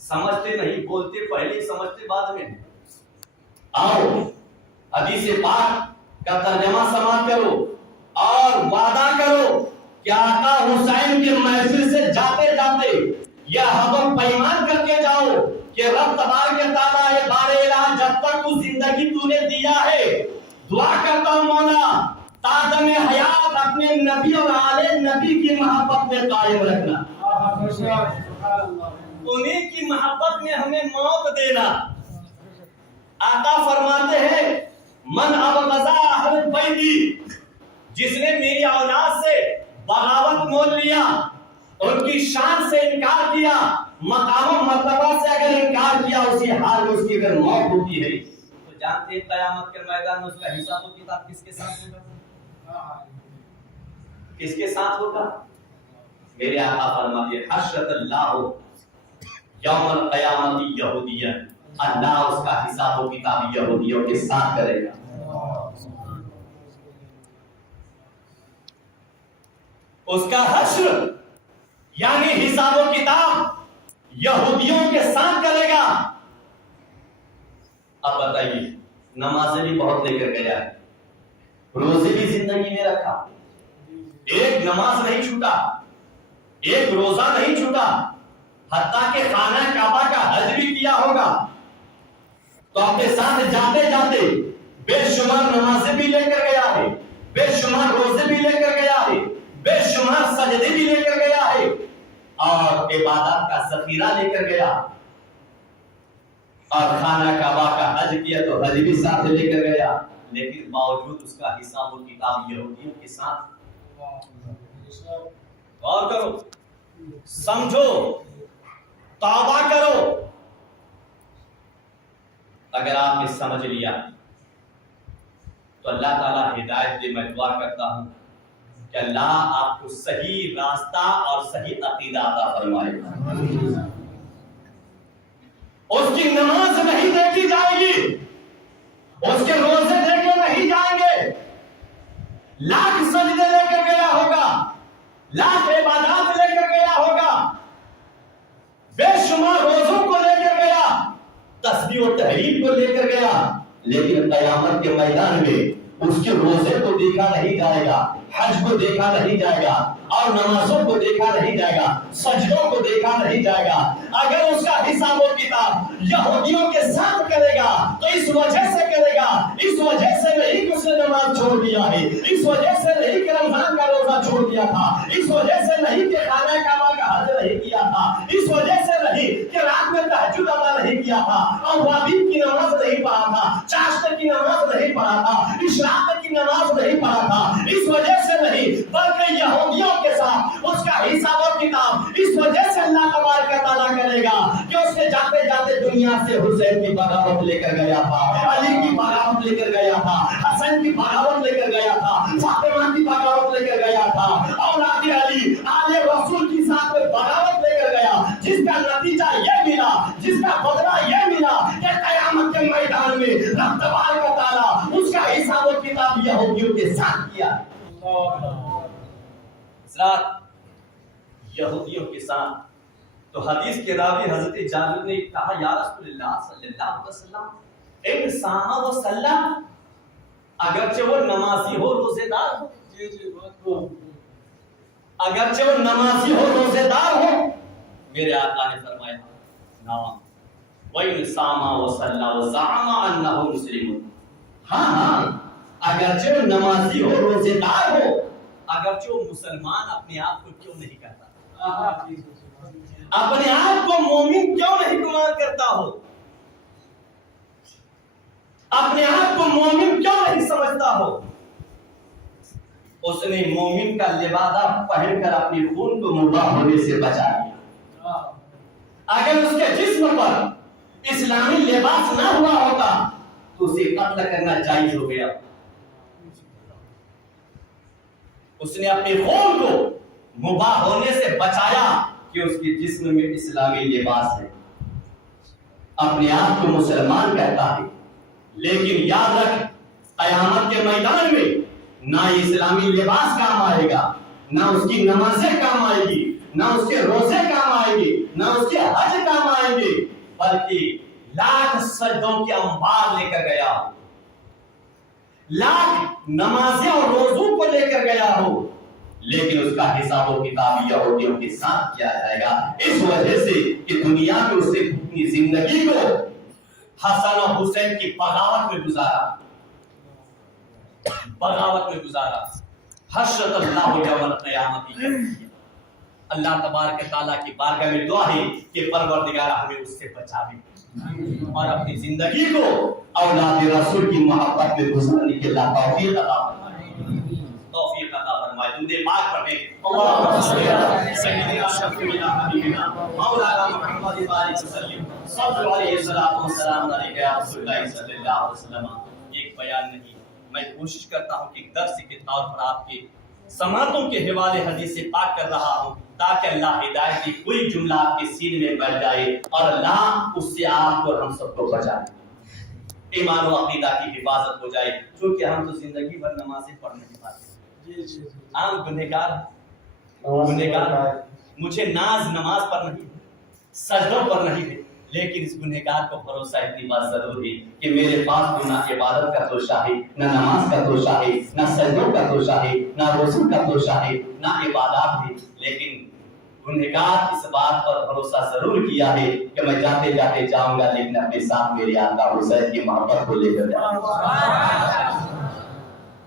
سمجھتے نہیں، بولتے پہلے سمجھتے بعد میں. آؤ حدیث پاک کا ترجمہ سماعت کرو اور وعدہ کرو کہ آقا حسین کے محفل سے جاتے جاتے یہ ہم پیمان کر کے جاؤ کہ رب تبارک تعالیٰ بار الہ جب تک تو زندگی تو نے دیا ہے، دعا کرتا ہوں مولا تادم حیات اپنے نبی اور آل نبی کی محبت میں قائم رکھنا، انہیں کی محبت میں ہمیں موت دینا. آقا فرماتے ہیں من ابغضا اہل بیتی، جس نے میری اولاد سے بغاوت مول لیا، ان کی شان سے انکار کیا، مقام و مرتبہ سے اگر انکار کیا، اسی حال میں اس کی اگر موت ہوتی ہے تو جانتے ہیں قیامت کے میدان میں اس کا حساب و کتاب کس کے ساتھ ہوگا، کس کے ساتھ ہوگا. میرے آقا فرماتے ہیں حشرت اللہ یوم القیامت یہودیہ، اللہ اس کا حساب و کتاب یہودیوں کے ساتھ کرے گا. اس کا حشر یعنی حساب و کتاب یہودیوں کے ساتھ کرے گا. اب بتائیے، نمازیں بھی بہت لے کر گیا ہے، روزے بھی زندگی میں رکھا، ایک نماز نہیں چھوٹا، ایک روزہ نہیں چھوٹا، حتیٰ کہ خانہ کعبہ کا حج بھی کیا ہوگا. تو اپنے ساتھ جاتے جاتے بے شمار نمازیں بھی لے کر گیا ہے، بے شمار روزے بھی لے کر گیا ہے، بے شمار سجدے بھی لے کر گیا ہے، اور عبادات کا ذخیرہ لے کر گیا، اور خانہ کعبہ کا حج کیا تو حج بھی ساتھ لے کر گیا، لیکن باوجود اس کا حساب و کتاب یہودیوں کے ساتھ. غور کرو، سمجھو، توبہ کرو. اگر آپ نے سمجھ لیا تو اللہ تعالیٰ ہدایت دے. میں دعا کرتا ہوں کہ اللہ آپ کو صحیح راستہ اور صحیح عقیدہ عطا فرمائے. اس کی نماز نہیں دیکھی جائے گی، اس کے روزے دیکھے نہیں جائیں گے، لاکھ سجدے لے کر گیا ہوگا، لاکھ عبادات لے کر گیا ہوگا، بے شمار روزوں کو لے کر گیا، تسبیح و تحلیل کو لے کر گیا، لیکن قیامت کے میدان میں اس کے روزے کو دیکھا نہیں جائے گا، حج کو دیکھا نہیں جائے گا، اور نمازوں کو دیکھا نہیں جائے گا، سجدوں کو دیکھا نہیں جائے گا. اگر اس کا حساب و کتاب یہودیوں کے ساتھ کرے گا تو اس وجہ سے کرے گا، اس وجہ سے نہیں کہ اس نے نماز چھوڑ دیا ہے، اس وجہ سے نہیں کہ رمضان کا روزہ چھوڑ دیا تھا، اس وجہ سے نہیں کہ خانہ کعبہ کا حج نہیں کیا تھا، اس وجہ سے نہیں کہ رات میں تہجد ادا نہیں کیا تھا، اور وابین کی نماز نہیں پڑھا تھا، چاشت کی نماز نہیں پڑھا تھا، اشراق کی نماز نہیں پڑھا تھا، اس وجہ سے نہیں، بلکہ یہودیوں کے ساتھ اس کا حساب و کتاب اس وجہ سے اللہ تبارک و تعالیٰ کرے گا کہ اس نے جاتے جاتے دنیا سے حسین کی بغاوت لے کر گیا تھا، علی کی بغاوت لے کر گیا تھا، حسن کی بغاوت لے کر گیا تھا، فاطمہ کی بغاوت لے کر گیا تھا، اولاد علی آل رسول کی ساتھ میں بغاوت لے کر گیا، جس کا نتیجہ یہ ملا، جس کا بدلہ یہ ملا کہ قیامت کے میدان میں رب تبارک و تعالیٰ اس کا حساب و کتاب یہودیوں کے ساتھ کیا. یہودیوں کے ساتھ. تو حدیث کے راوی حضرت جابر نے کہا یا رسول اللہ صلی اللہ علیہ وسلم ان صام و سلم، اگرچہ وہ نمازی ہو روزے دار ہو، جی جی بہت خوب. اگرچہ وہ نمازی ہو روزے دار ہو، میرے آقا نے فرمایا نعم وَإِنْ صَامَ وَصَلَّى وَزَعَمَ أَنَّهُ مُسْلِمٌ. ہاں اگرچہ وہ نمازی ہو روزے دار ہو، اگرچہ وہ مسلمان اپنے آپ کو کیوں نہیں کہتا، جی جی جی. اپنے آپ کو مومن کیوں نہیں گمان کرتا ہو، اپنے آپ کو مومن کیوں نہیں سمجھتا ہو، اس نے مومن کا لبادہ پہن کر اپنی خون کو مباح ہونے سے بچا لیا. اگر اس کے جسم پر اسلامی لباس نہ ہوا ہوتا تو اسے قتل کرنا جائز ہو گیا. اس نے اپنے خون کو مباح ہونے سے بچایا کہ اس کے جسم میں اسلامی لباس ہے. اپنے آپ کو مسلمان کہتا ہے، لیکن یاد رکھ قیامت کے میدان میں نہ اسلامی لباس کام آئے گا، نہ اس کی نمازیں کام آئے گی، نہ اس کے روزے کام آئیں گے، نہ اس کے حج کام آئیں گے، بلکہ لاکھ سجدوں کے انبار لے کر گیا ہو، لاکھ نمازیں اور روزوں کو لے کر گیا ہو، لیکن اس کا حساب و کتاب یہودیوں کے ساتھ کیا جائے گا، اس وجہ سے کہ دنیا میں اس نے اپنی زندگی کو حسن و حسین کی بغاوت میں گزارا، حشرت اللہ یوم القیامت. اللہ تبارک تعالیٰ کی بارگاہ میں دعا ہے کہ پروردگار ہمیں اس سے بچاوے اور اپنی زندگی کو اولاد رسول کی محبت میں گزارنے کے اللہ توفیق عطا فرمائے. درود پاک پڑھیں اللهم صل علی سیدنا شفیعنا حبیبنا مولانا محمد بارک وسلم صلوا علیہ الصلوۃ والسلام علیک یا رسول اللہ صلی اللہ علیہ وسلم. ایک بیان نہیں، میں کوشش کرتا ہوں کہ درس کے طور پر آپ کے سماعتوں کے حوالے حدیث پاک کر رہا ہوں تاکہ اللہ ہدایت کی کوئی جملہ آپ کے سینے میں بیٹھ جائے اور اللہ اس سے آپ اور ہم سب کو بچائے، ایمان و عقیدہ کی حفاظت ہو جائے. چونکہ ہم تو زندگی بھر نمازیں پڑھ نہیں پاتے، عام گنہگار. مجھے ناز نماز پر نہیں، سجدوں پر نہیں ہے، لیکن اس گنہگار کو بھروسہ اتنی بات ضرور ہے کہ میرے پاس نہ عبادت کا توشہ ہے، نہ نماز کا توشہ ہے، نہ سجدوں کا توشہ ہے، نہ روزوں کا توشہ ہے، نہ عبادات ہے. لیکن گنہگار اس بات پر بھروسہ ضرور کیا ہے کہ میں جاتے جاتے جاؤں گا، لیکن اپنے ساتھ میرے آقا حسین کی محبت کو لے کر جاؤں گا.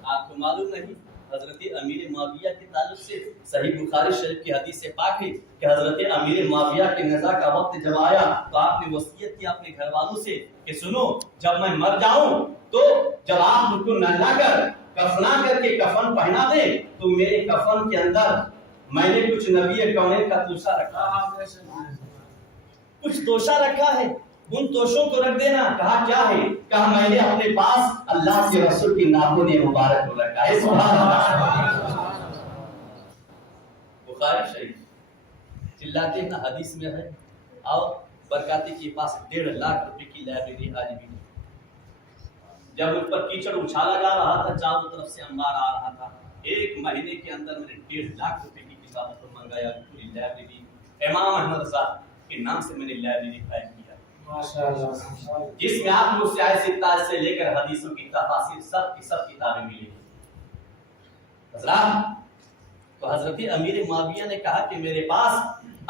آپ کو معلوم نہیں حضرت امیر معاویہ کے تعلق سے صحیح بخاری شریف کی حدیث سے پاک ہے کہ حضرت امیر معاویہ کے نزا کا وقت جب آیا تو آپ نے وصیت کی اپنے گھر والوں سے کہ سنو، جب میں مر جاؤں تو جب آپ مجھ کو نہلا کر کفنا کر کے کفن پہنا دے تو میرے کفن کے اندر میں نے کچھ نبی کونین کا توشہ رکھا، کچھ توشہ رکھا ہے، ان توشوں کو رکھ دینا. کہا کیا ہے؟ کہا میں نے اپنے پاس اللہ کے رسول کی ناخن مبارک کو رکھا ہے. سبحان اللہ. بخاری شریف چلاتے ہیں حدیث میں ہے. اور برکاتی کے پاس 1.5 لاکھ روپے کی لائبریری آج بھی. جب ان پر کیچڑ اچھالا جا رہا تھا، چاروں طرف سے انبار آ رہا تھا، 1 مہینے کے اندر میں نے 1.5 لاکھ روپے کی کتابوں کو منگایا. پوری لائبریری امام احمد رضا کے نام سے میں نے لائبریری قائم کی، جس میں آپ کو سیاہ ستہ سے لے کر حدیثوں کی تفاسیر سب کی سب کتابیں ملی. حضرات، تو حضرت امیر معاویہ نے کہا کہ میرے پاس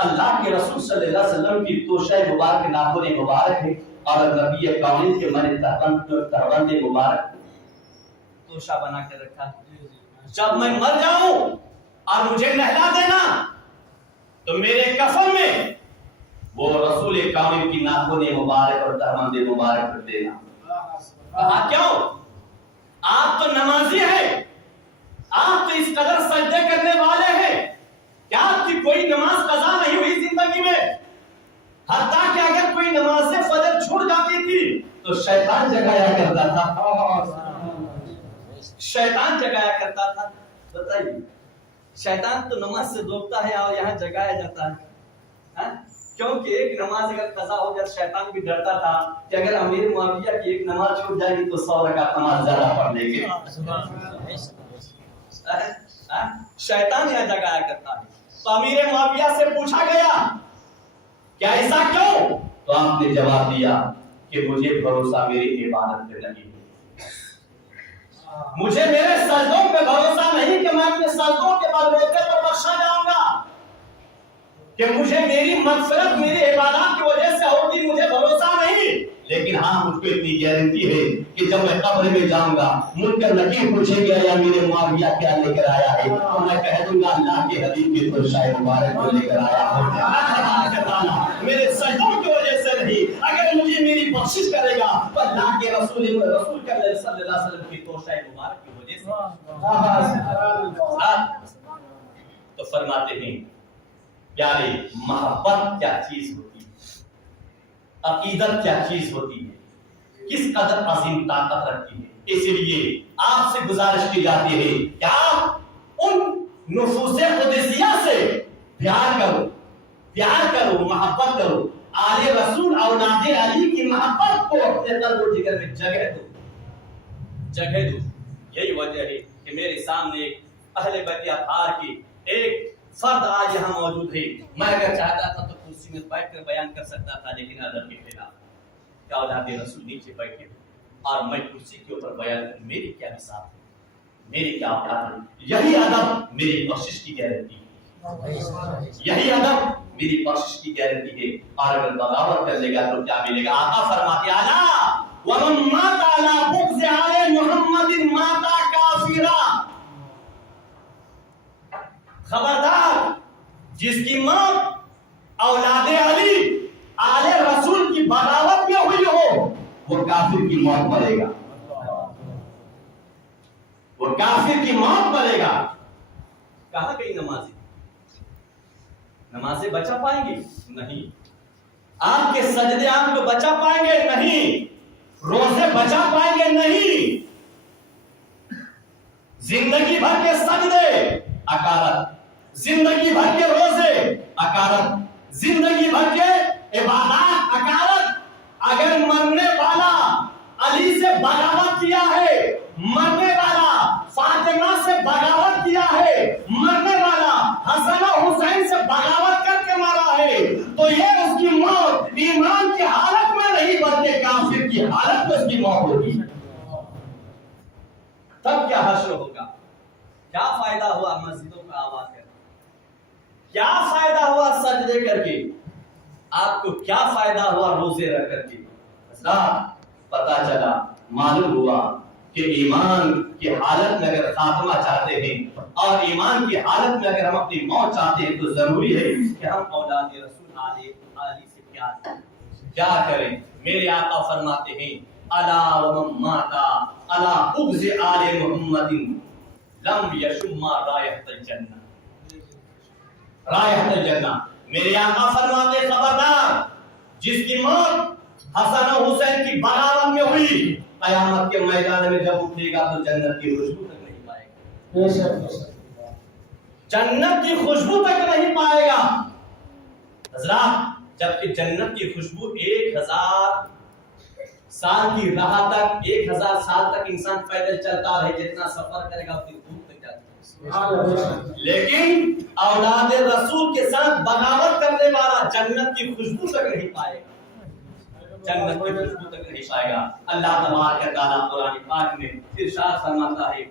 اللہ کے رسول صلی اللہ علیہ وسلم کی توشہ مبارک ناخن مبارک ہے اور نبی کونین کے من تہبند مبارک توشہ بنا کر رکھا. جب میں مر جاؤں اور مجھے نہلا دینا تو میرے کفن میں وہ رسول کامل کی ناخن مبارک اور دامن مبارک کر دینا. کہا کیوں؟ آپ تو نمازی ہیں، آپ تو اس قدر سجدے کرنے والے ہیں، کیا آپ کی کوئی نماز قضا نہیں ہوئی زندگی میں؟ حتیٰ کہ اگر کوئی نماز فجر چھوٹ جاتی تھی تو شیطان جگایا کرتا تھا، شیطان جگایا کرتا تھا. بتائیے، شیطان تو نماز سے روکتا ہے اور یہاں جگایا جاتا ہے. کیونکہ ایک نماز اگر قضا ہو جائے شیطان بھی ڈرتا تھا کہ اگر امیر معاویہ کی ایک نماز چھوٹ جائے گی تو 100 رکعت نماز زیادہ پڑھ لیں گے. شیطان یہاں جگایا کرتا ہے. تو امیر معاویہ سے پوچھا گیا کیا ایسا کیوں؟ تو آپ نے جواب دیا کہ مجھے بھروسہ میری عبادت پہ نہیں ہے. مجھے میرے سجدوں پہ بھروسہ نہیں کہ میں اپنے سجدوں کے بلبوتے پر بخشا جاؤں گا، کہ مجھے میری مغفرت میری عبادات کی وجہ سے ہوگی، مجھے بھروسہ نہیں، لیکن ہاں مجھ کو اتنی گارنٹی ہے کہ جب میں قبر میں جاؤں گا، منکر نکیر پوچھیں گے یا میرے معاویہ کیا لے کر آیا ہے، تو میں کہہ دوں گا اللہ کے حبیب کی فرشائے مبارک کو لے کر آیا ہوں۔ میرے سجدوں کی وجہ سے نہیں، اگر مجھے میری بخشش کرے گا تو اللہ کے رسول صلی اللہ علیہ وسلم کی فرشائے مبارک کی وجہ سے۔ تو فرماتے ہیں پیارے، محبت کیا چیز ہوتی ہے، عقیدت کیا چیز ہوتی ہے، کس قدر عظیم طاقت رکھتی ہے۔ اس لیے آپ سے گزارش کی جاتی ہے کہ آپ ان نفوس قدسیہ سے پیار کرو، محبت کرو، آل رسول اولاد علی کی محبت کو اپنے قلب و جگر میں جگہ دو۔ یہی وجہ ہے کہ میرے سامنے ایک اہل بیت اطہار کی ایک فرد آج یہاں موجود ہے، میں اگر چاہتا تھا تو کرسی میں بیٹھ کر بیان کر سکتا تھا، لیکن ادب کے خلاف کہ اولاد رسول نیچے بیٹھے اور میں کرسی کے اوپر بیان کروں، میری کیا حساب ہے، میری کیا اوقات ہے۔ یہی ادب میری بخشش کی گارنٹی ہے، یہی ادب میری بخشش کی گارنٹی ہے۔ اور اگر بغاوت کر لے گا تو کیا ملے گا؟ آقا فرماتے اعلیٰ وَمَن مَاتَ عَلَىٰ بُغْضِ آلِ مُحَمَّدٍ مَاتَ کَافِرًا، خبردار جس کی موت اولاد علی آل رسول کی بغاوت میں ہوئی ہو، وہ کافر کی موت مرے گا، وہ کافر کی موت مرے گا۔ کہاں گئی نمازیں؟ نمازیں بچا پائیں گے؟ نہیں۔ آپ کے سجدے آپ کو بچا پائیں گے؟ نہیں۔ روزے بچا پائیں گے؟ نہیں۔ زندگی بھر کے سجدے اکارت، زندگی بھر کے روزے اکارت، زندگی بھر کے عبادات اکارت۔ اگر مرنے والا علی سے بغاوت کیا ہے، مرنے والا فاطمہ سے بغاوت کیا ہے، مرنے والا حسن و حسین سے بغاوت کر کے مارا ہے، تو یہ اس کی موت ایمان کی حالت میں نہیں بلکہ کافر کی حالت میں اس کی موت ہوگی۔ تب کیا حشر ہوگا؟ کیا فائدہ ہوا مسجدوں کا آباد کر کے؟ کیا فائدہ ہوا سجدے کر کے؟ آپ کو کیا فائدہ ہوا روزے رکھ کر کے؟ پتا چلا، معلوم ہوا کہ ایمان کی حالت میں اگر خاتمہ چاہتے ہیں اور ایمان کی حالت میں اگر ہم اپنی موت چاہتے ہیں تو ضروری ہے کہ ہم اولاد رسول علی سے کیا کریں۔ میرے آقا فرماتے ہیں الا ومن مات علی بغض آل محمد لم یشم رائحۃ الجنہ، رائحۃ الجنہ۔ میرے آقا فرماتے خبردار جس کی موت حسن و حسین کی بغاوت میں ہوئی، قیامت کے میدان میں جب اٹھے گا تو جنت کی خوشبو تک نہیں پائے گا، جنت کی خوشبو تک نہیں پائے گا۔ حضرات، جبکہ جنت کی خوشبو 1000 سال کی راہ تک، 1000 سال تک انسان پیدل چلتا رہے، جتنا سفر کرے گا اتنی دور تک جاتا ہے، لیکن اولاد رسول کے ساتھ بغاوت کرنے والا جنت کی خوشبو تک نہیں پائے گا، جنت کی خوشبو تک نہیں پائے گا۔ اللہ تبارک و تعالیٰ قرآن پاک میں ارشاد فرماتا ہے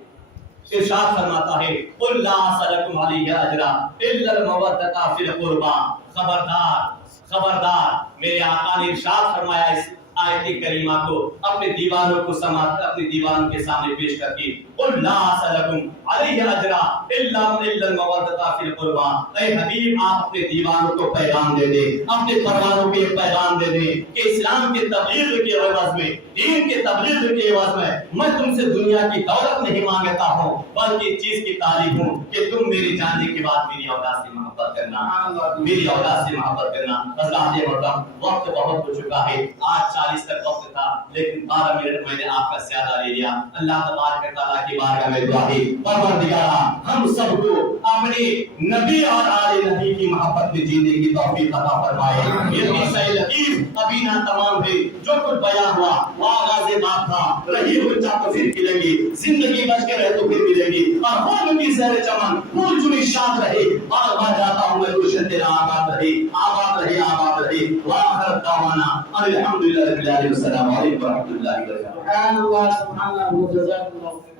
قُلْ لَا أَسْأَلُكُمْ عَلَيْهِ أَجْرًا إِلَّا الْمَوَدَّةَ فِي الْقُرْبَى۔ خبردار میرے آقا نے ارشاد فرمایا اس آیت کریمہ کو اپنے دیوانوں کو سماعت اپنے دیوانوں کے سامنے پیش کر کے قُلْ لَا أَسْأَلُكُمْ عَلَيْهِ أَجْرًا إِلَّا الْمَوَدَّةَ فِي الْقُرْبَى۔ اے حبیب، آپ اپنے دیوانوں کو پیغام دے دیں، اپنے پروانوں کو یہ پیغام دے دیں کہ اسلام کے تبلیغ کے عوض میں، دین کے تبلیغ کے عوض میں تم سے دنیا کی دولت نہیں مانگتا ہوں، بلکہ اس چیز کی تعریف ہوں کہ تم میری جاننے کے بعد میری اولاد سے محبت کرنا، میری اولاد سے محبت کرنا۔ حضرات محترم، وقت بہت ہو چکا ہے، آج 40 تک وقت تھا لیکن 12 منٹ میں نے آپ کا زیادہ لے لیا۔ اللہ تبارک و تعالیٰ کی بارگاہ میں دعا ہے، پروردگارا ہم سب کو اپنے نبی اور آل نبی کی محبت میں جینے کی توفیق عطا فرمائے۔ یہ قصہ لطیف ابھی نہ تمام ہے، جو کچھ بیان ہوا وہ آغاز بات تھا، رہی ہوئی چاہ تو پھر ملے گی، زندگی بچ کے رہے تو پھر ملے گی، اور خود کی زہر چمن پھول چنی شاد رہے، اور میں جاتا ہوں میں روشن تیرا آباد رہے، آباد رہے، آباد رہے۔ وآخر دعوانا الحمدللہ رب العالمین، السلام علیکم ورحمۃ اللہ وبرکاتہ۔ سبحان اللہ، سبحان اللہ، جزاک اللہ خیر۔